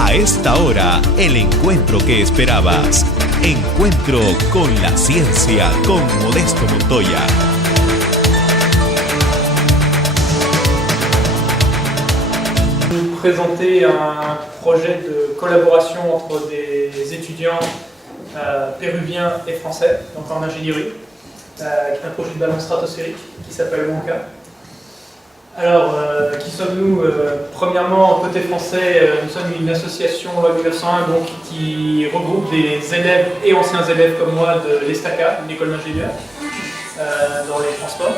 A esta hora, el encuentro que esperabas. Encuentro con la ciencia con Modesto Montoya. Je vais vous présenter un projet de collaboration entre des étudiants péruviens et français, donc en ingénierie, qui est un projet de ballon stratosphérique qui s'appelle Wonka. Alors, qui sommes-nous? Premièrement, côté français, nous sommes une association loi 1901 donc, qui regroupe des élèves et anciens élèves comme moi de l'ESTACA, une école d'ingénieurs, dans les transports.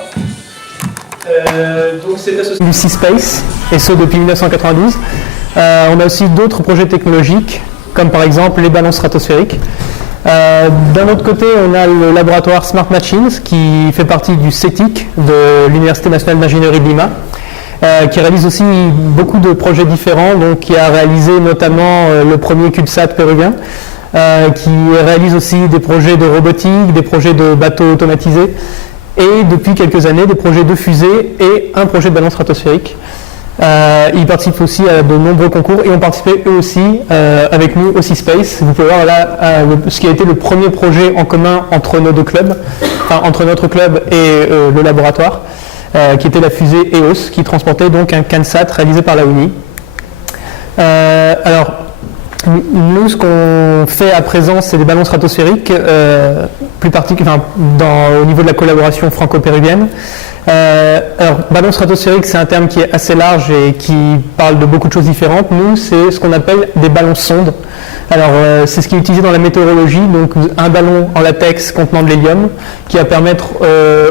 Donc cette association du C-Space, et ce depuis 1992. On a aussi d'autres projets technologiques, comme par exemple les ballons stratosphériques. D'un autre côté, on a le laboratoire Smart Machines, qui fait partie du CETIC de l'Université nationale d'ingénierie de Lima, qui réalise aussi beaucoup de projets différents, donc qui a réalisé notamment le premier CubeSat péruvien, qui réalise aussi des projets de robotique, des projets de bateaux automatisés, et depuis quelques années des projets de fusée et un projet de ballon stratosphérique. Ils participent aussi à de nombreux concours et ont participé eux aussi avec nous au C-Space. Vous pouvez voir là ce qui a été le premier projet en commun entre nos deux clubs, enfin entre notre club et le laboratoire, qui était la fusée EOS, qui transportait donc un CANSAT réalisé par la UNI. Alors, nous, ce qu'on fait à présent, c'est des ballons stratosphériques, plus particulièrement au niveau de la collaboration franco-péruvienne. Alors, ballon stratosphérique, c'est un terme qui est assez large et qui parle de beaucoup de choses différentes. Nous, c'est ce qu'on appelle des ballons sondes. Alors, c'est ce qui est utilisé dans la météorologie, donc un ballon en latex contenant de l'hélium, qui va permettre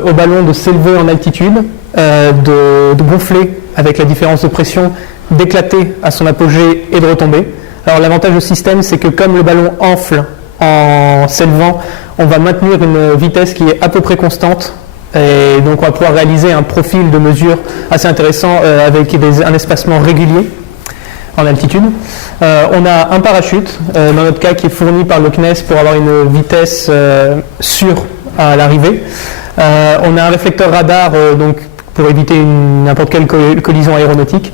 au ballon de s'élever en altitude, de gonfler avec la différence de pression, d'éclater à son apogée et de retomber. Alors l'avantage du système, c'est que comme le ballon enfle en s'élevant, on va maintenir une vitesse qui est à peu près constante, et donc on va pouvoir réaliser un profil de mesure assez intéressant avec un espacement régulier en altitude. On a un parachute, dans notre cas, qui est fourni par le CNES pour avoir une vitesse sûre à l'arrivée. On a un réflecteur radar donc, pour éviter n'importe quelle collision aéronautique.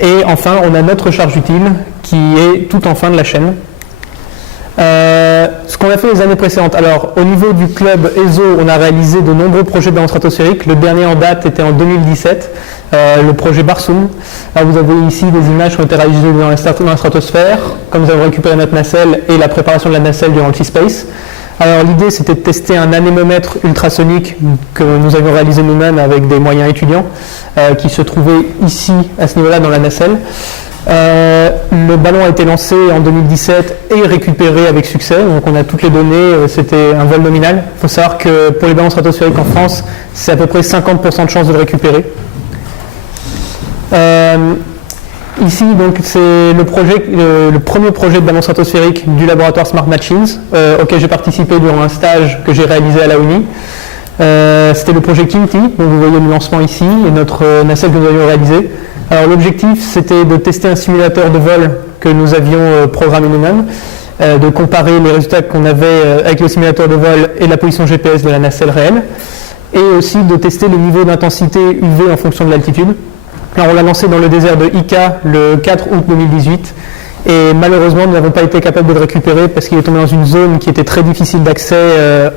Et enfin, on a notre charge utile qui est tout en fin de la chaîne. Ce qu'on a fait les années précédentes, alors au niveau du club ESO, on a réalisé de nombreux projets de ballons stratosphériques. Le dernier en date était en 2017, le projet Barsoom. Alors, vous avez ici des images qui ont été réalisées dans la stratosphère, comme nous avons récupéré notre nacelle et la préparation de la nacelle durant le C-Space. Alors l'idée, c'était de tester un anémomètre ultrasonique que nous avions réalisé nous-mêmes avec des moyens étudiants qui se trouvait ici, à ce niveau-là, dans la nacelle. Le ballon a été lancé en 2017 et récupéré avec succès, donc on a toutes les données, c'était un vol nominal. Il faut savoir que pour les ballons stratosphériques en France, c'est à peu près 50% de chance de le récupérer. Ici, donc, c'est le premier projet de ballon stratosphérique du laboratoire Smart Machines, auquel j'ai participé durant un stage que j'ai réalisé à la UNI. C'était le projet Kinti, donc vous voyez le lancement ici, et notre nacelle que nous avions réalisé. Alors l'objectif, c'était de tester un simulateur de vol que nous avions programmé nous-mêmes, de comparer les résultats qu'on avait avec le simulateur de vol et la position GPS de la nacelle réelle, et aussi de tester les niveaux d'intensité UV en fonction de l'altitude. Alors on l'a lancé dans le désert de Ica le 4 août 2018 et malheureusement nous n'avons pas été capables de le récupérer parce qu'il est tombé dans une zone qui était très difficile d'accès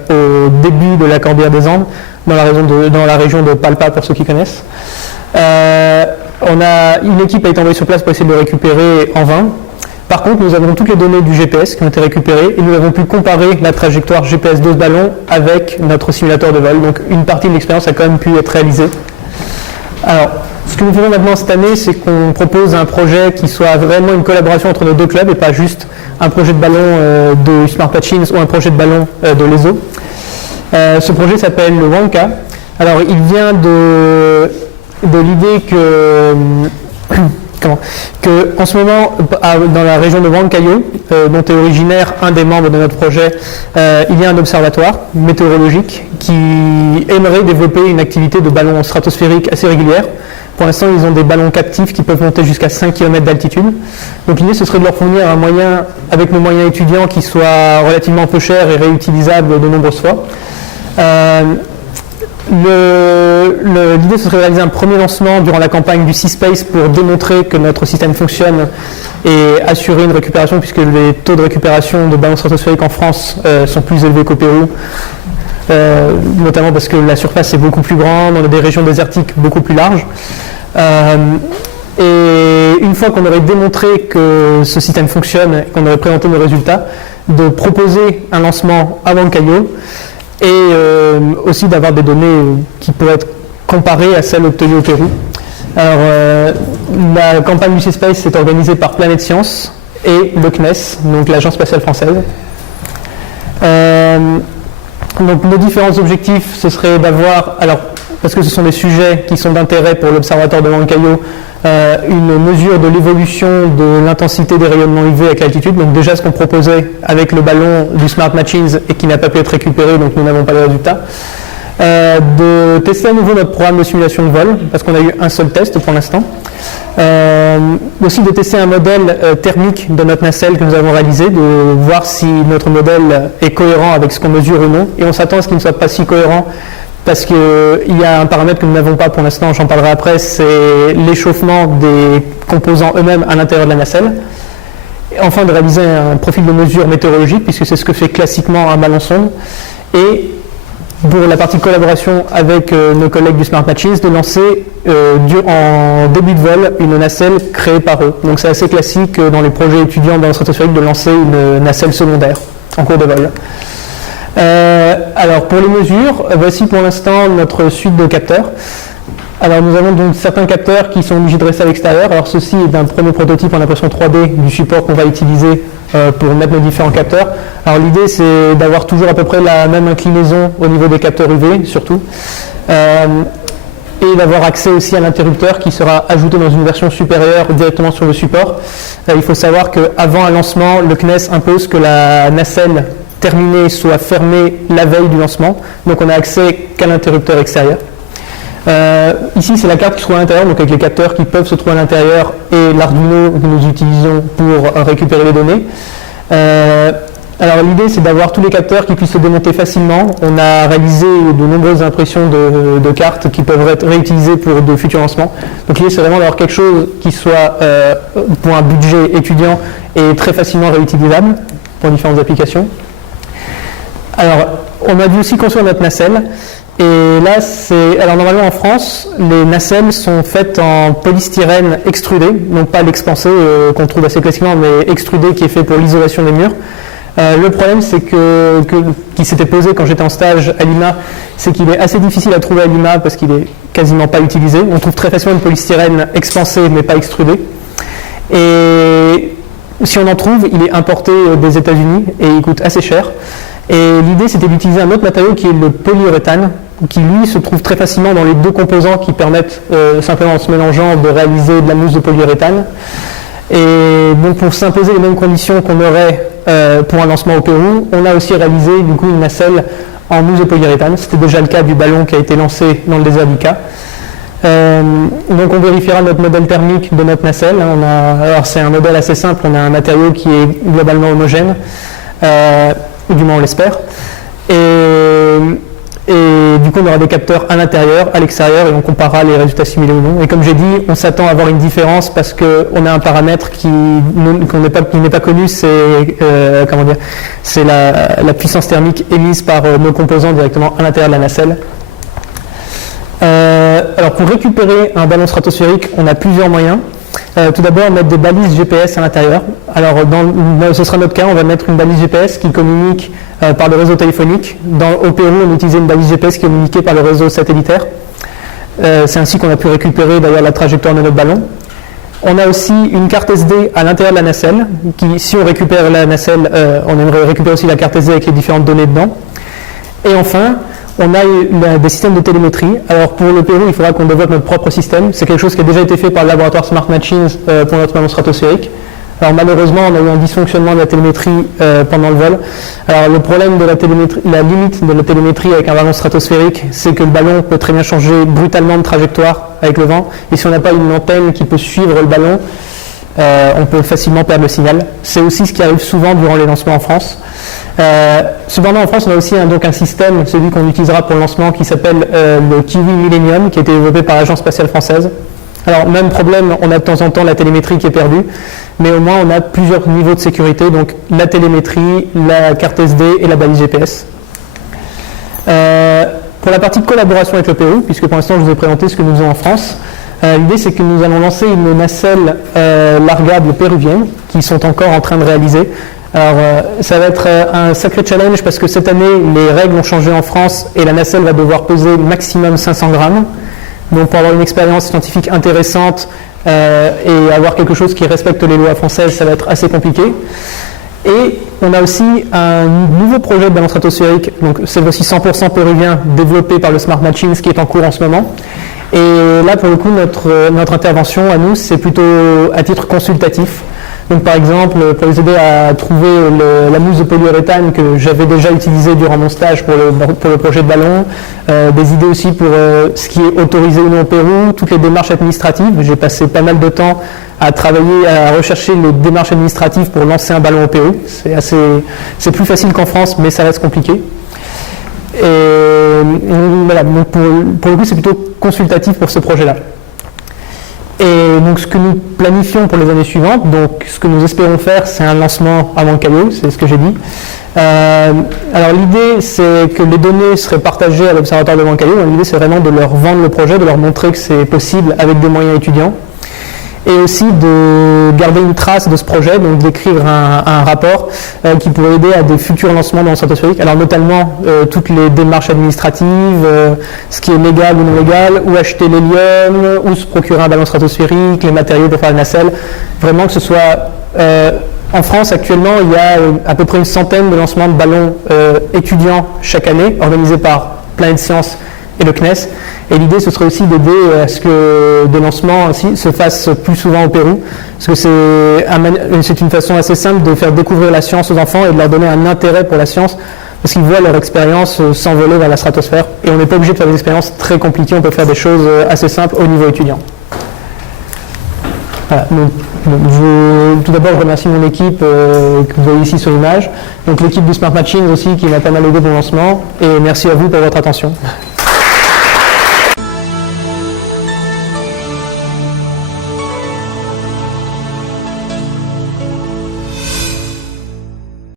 au début de la Cordillère des Andes, dans la région de Palpa pour ceux qui connaissent. Une équipe a été envoyée sur place pour essayer de le récupérer en vain. Par contre, nous avons toutes les données du GPS qui ont été récupérées et nous avons pu comparer la trajectoire GPS de ce ballon avec notre simulateur de vol. Donc une partie de l'expérience a quand même pu être réalisée. Alors, ce que nous faisons maintenant cette année, c'est qu'on propose un projet qui soit vraiment une collaboration entre nos deux clubs et pas juste un projet de ballon de Smart Machines ou un projet de ballon de l'ESO. Ce projet s'appelle le Wonka. Alors, il vient de l'idée que en ce moment, dans la région de Huancayo, dont est originaire un des membres de notre projet, il y a un observatoire météorologique qui aimerait développer une activité de ballon stratosphérique assez régulière. Pour l'instant, ils ont des ballons captifs qui peuvent monter jusqu'à 5 km d'altitude. Donc l'idée, ce serait de leur fournir un moyen, avec nos moyens étudiants, qui soit relativement peu cher et réutilisable de nombreuses fois. L'idée, ce serait de réaliser un premier lancement durant la campagne du Seaspace pour démontrer que notre système fonctionne et assurer une récupération, puisque les taux de récupération de ballons stratosphériques en France sont plus élevés qu'au Pérou, notamment parce que la surface est beaucoup plus grande, on a des régions désertiques beaucoup plus larges. Et une fois qu'on aurait démontré que ce système fonctionne et qu'on aurait présenté nos résultats, de proposer un lancement à Huancayo et aussi d'avoir des données qui pourraient être comparées à celles obtenues au Pérou. Alors, la campagne du Seaspace est organisée par Planète Science et le CNES, donc l'Agence spatiale française. Donc, nos différents objectifs, ce serait d'avoir, alors, parce que ce sont des sujets qui sont d'intérêt pour l'observatoire de Huancayo, une mesure de l'évolution de l'intensité des rayonnements UV avec l'altitude. Donc déjà ce qu'on proposait avec le ballon du Smart Machines et qui n'a pas pu être récupéré, donc nous n'avons pas les résultats. De tester à nouveau notre programme de simulation de vol, parce qu'on a eu un seul test pour l'instant. Aussi de tester un modèle thermique de notre nacelle que nous avons réalisé, de voir si notre modèle est cohérent avec ce qu'on mesure ou non. Et on s'attend à ce qu'il ne soit pas si cohérent, parce qu'il y a un paramètre que nous n'avons pas pour l'instant, j'en parlerai après, c'est l'échauffement des composants eux-mêmes à l'intérieur de la nacelle. Et enfin, de réaliser un profil de mesure météorologique, puisque c'est ce que fait classiquement un ballon sonde. Et pour la partie collaboration avec nos collègues du Smart Machines, de lancer en début de vol une nacelle créée par eux. Donc c'est assez classique dans les projets étudiants dans le stratosphérique de lancer une nacelle secondaire en cours de vol. Alors pour les mesures, voici pour l'instant notre suite de capteurs. Alors nous avons donc certains capteurs qui sont obligés de rester à l'extérieur. Alors ceci est d'un premier prototype en impression 3D du support qu'on va utiliser pour mettre nos différents capteurs. Alors l'idée c'est d'avoir toujours à peu près la même inclinaison au niveau des capteurs UV surtout. Et d'avoir accès aussi à l'interrupteur qui sera ajouté dans une version supérieure directement sur le support. Il faut savoir qu'avant un lancement, le CNES impose que la nacelle terminée soit fermée la veille du lancement, donc on n'a accès qu'à l'interrupteur extérieur. Ici c'est la carte qui se trouve à l'intérieur, donc avec les capteurs qui peuvent se trouver à l'intérieur et l'Arduino que nous utilisons pour récupérer les données. Alors l'idée c'est d'avoir tous les capteurs qui puissent se démonter facilement. On a réalisé de nombreuses impressions de cartes qui peuvent être réutilisées pour de futurs lancements. Donc l'idée c'est vraiment d'avoir quelque chose qui soit pour un budget étudiant et très facilement réutilisable pour différentes applications. Alors, on a dû aussi construire notre nacelle. Et là, alors normalement en France, les nacelles sont faites en polystyrène extrudé, donc pas l'expansé qu'on trouve assez classiquement, mais extrudé qui est fait pour l'isolation des murs. Le problème, c'est qui s'était posé quand j'étais en stage à Lima, c'est qu'il est assez difficile à trouver à Lima parce qu'il est quasiment pas utilisé. On trouve très facilement une polystyrène expansé, mais pas extrudé. Et si on en trouve, il est importé des États-Unis et il coûte assez cher. Et l'idée, c'était d'utiliser un autre matériau qui est le polyuréthane, qui lui se trouve très facilement dans les deux composants qui permettent simplement en se mélangeant de réaliser de la mousse de polyuréthane. Et donc pour s'imposer les mêmes conditions qu'on aurait pour un lancement au Pérou, on a aussi réalisé du coup une nacelle en mousse de polyuréthane. C'était déjà le cas du ballon qui a été lancé dans le désert d'Ica. Donc on vérifiera notre modèle thermique de notre nacelle. Alors c'est un modèle assez simple, on a un matériau qui est globalement homogène. Ou du moins on l'espère, et du coup on aura des capteurs à l'intérieur, à l'extérieur, et on comparera les résultats simulés ou non. Et comme j'ai dit, on s'attend à avoir une différence parce qu'on a un paramètre qui n'est pas connu, c'est la puissance thermique émise par nos composants directement à l'intérieur de la nacelle. Alors pour récupérer un ballon stratosphérique, on a plusieurs moyens. Tout d'abord, mettre des balises GPS à l'intérieur. Alors, ce sera notre cas, on va mettre une balise GPS qui communique par le réseau téléphonique. Au Pérou, on utilisait une balise GPS qui communiquait par le réseau satellitaire. C'est ainsi qu'on a pu récupérer d'ailleurs la trajectoire de notre ballon. On a aussi une carte SD à l'intérieur de la nacelle, qui, si on récupère la nacelle, on aimerait récupérer aussi la carte SD avec les différentes données dedans. Et enfin, on a des systèmes de télémétrie. Alors pour le Pérou, il faudra qu'on développe notre propre système. C'est quelque chose qui a déjà été fait par le laboratoire Smart Machines pour notre ballon stratosphérique. Alors malheureusement, on a eu un dysfonctionnement de la télémétrie pendant le vol. Alors le problème de la télémétrie, la limite de la télémétrie avec un ballon stratosphérique, c'est que le ballon peut très bien changer brutalement de trajectoire avec le vent. Et si on n'a pas une antenne qui peut suivre le ballon, on peut facilement perdre le signal. C'est aussi ce qui arrive souvent durant les lancements en France. Cependant, en France, on a aussi donc un système, celui qu'on utilisera pour le lancement, qui s'appelle le Kiwi Millennium, qui a été développé par l'Agence spatiale française. Alors, même problème, on a de temps en temps la télémétrie qui est perdue, mais au moins on a plusieurs niveaux de sécurité, donc la télémétrie, la carte SD et la balise GPS. Pour la partie collaboration avec le Pérou, puisque pour l'instant je vous ai présenté ce que nous faisons en France, l'idée c'est que nous allons lancer une nacelle largable péruvienne, qui sont encore en train de réaliser. Alors, ça va être un sacré challenge parce que cette année, les règles ont changé en France et la nacelle va devoir peser maximum 500 grammes. Donc, pour avoir une expérience scientifique intéressante et avoir quelque chose qui respecte les lois françaises, ça va être assez compliqué. Et on a aussi un nouveau projet de ballon stratosphérique, donc c'est aussi 100% péruvien, développé par le Smart Machines qui est en cours en ce moment. Et là, pour le coup, notre intervention à nous, c'est plutôt à titre consultatif. Donc, par exemple, pour les aider à trouver la mousse de polyuréthane que j'avais déjà utilisée durant mon stage pour le projet de ballon, des idées aussi pour ce qui est autorisé ou non au Pérou, toutes les démarches administratives. J'ai passé pas mal de temps à travailler, à rechercher les démarches administratives pour lancer un ballon au Pérou. C'est plus facile qu'en France, mais ça reste compliqué. Et voilà, donc pour le coup, c'est plutôt consultatif pour ce projet-là. Et donc ce que nous planifions pour les années suivantes, donc ce que nous espérons faire, c'est un lancement à Huancayo, c'est ce que j'ai dit. Alors l'idée, c'est que les données seraient partagées à l'Observatoire de Huancayo. L'idée, c'est vraiment de leur vendre le projet, de leur montrer que c'est possible avec des moyens étudiants. Et aussi de garder une trace de ce projet, donc d'écrire un rapport qui pourrait aider à des futurs lancements dans le stratosphérique. Alors notamment toutes les démarches administratives, ce qui est légal ou non légal, où acheter l'hélium, où se procurer un ballon stratosphérique, les matériaux pour faire la nacelle. Vraiment que ce soit... en France actuellement, il y a à peu près une centaine de lancements de ballons étudiants chaque année, organisés par Planète Science et le CNES. Et l'idée, ce serait aussi d'aider à ce que des lancements ainsi se fassent plus souvent au Pérou, parce que c'est une façon assez simple de faire découvrir la science aux enfants et de leur donner un intérêt pour la science, parce qu'ils voient leur expérience s'envoler vers la stratosphère. Et on n'est pas obligé de faire des expériences très compliquées, on peut faire des choses assez simples au niveau étudiant. Voilà, donc, je veux tout d'abord remercier mon équipe que vous voyez ici sur l'image, donc l'équipe du Smart Machines aussi qui m'a pas mal aidé pour le lancement, et merci à vous pour votre attention.